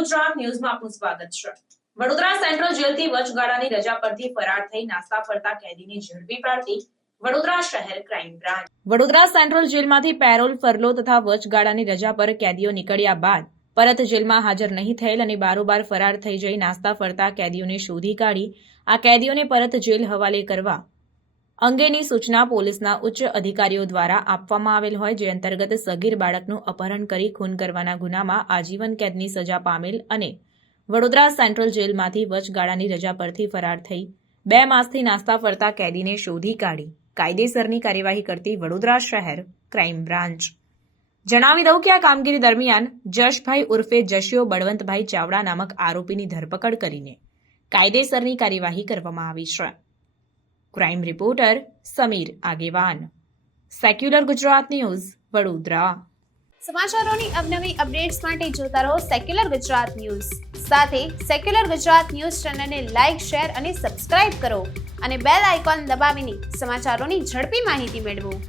ગુજરાત ન્યૂઝમાં આપનું સ્વાગત છે। વડોદરા સેન્ટ્રલ જેલથી વચગાળાની રજા પરથી ફરાર થઈ નાસ્તા ફરતા કેદીને ઝડપી પાડતી વડોદરા શહેર ક્રાઇમ બ્રાન્ચ। વડોદરા સેન્ટ્રલ જેલમાંથી પેરોલ, ફરલો તથા વચગાળાની રજા પર કેદીઓ નીકળ્યા બાદ પરત જેલમાં હાજર નહીં થયેલ અને બારોબાર ફરાર થઈ જઈ નાસ્તા ફરતા કેદીઓને શોધી કાઢી આ કેદીઓને પરત જેલ હવાલે કરવા અંગેની સૂચના પોલીસના ઉચ્ચ અધિકારીઓ દ્વારા આપવામાં આવેલ હોય, જે અંતર્ગત સગીર બાળકનું અપહરણ કરી ખૂન કરવાના ગુનામાં આજીવન કેદની સજા પામેલ અને વડોદરા સેન્ટ્રલ જેલમાંથી વચગાળાની રજા પરથી ફરાર થઈ 2 માસથી નાસ્તા ફરતા કેદીને શોધી કાઢી કાયદેસરની કાર્યવાહી કરતી વડોદરા શહેર ક્રાઇમ બ્રાન્ચ। જણાવી દઉં કે આ કામગીરી દરમિયાન જશભાઈ ઉર્ફે જશિયો બળવંતભાઈ ચાવડા નામક આરોપીની ધરપકડ કરીને કાયદેસરની કાર્યવાહી કરવામાં આવી છે। ક્રાઇમ રિપોર્ટર સમીર આગેવાન, સેક્યુલર ગુજરાત ન્યૂઝ, વડોદરા। સમાચારોની અવનવી અપડેટ્સ માટે જોતા રહો સેક્યુલર ગુજરાત ન્યૂઝ। સાથે સેક્યુલર ગુજરાત ન્યૂઝ ચેનલને લાઇક, શેર અને સબસ્ક્રાઇબ કરો અને બેલ આઇકોન દબાવીને સમાચારોની ઝડપી માહિતી મેળવો।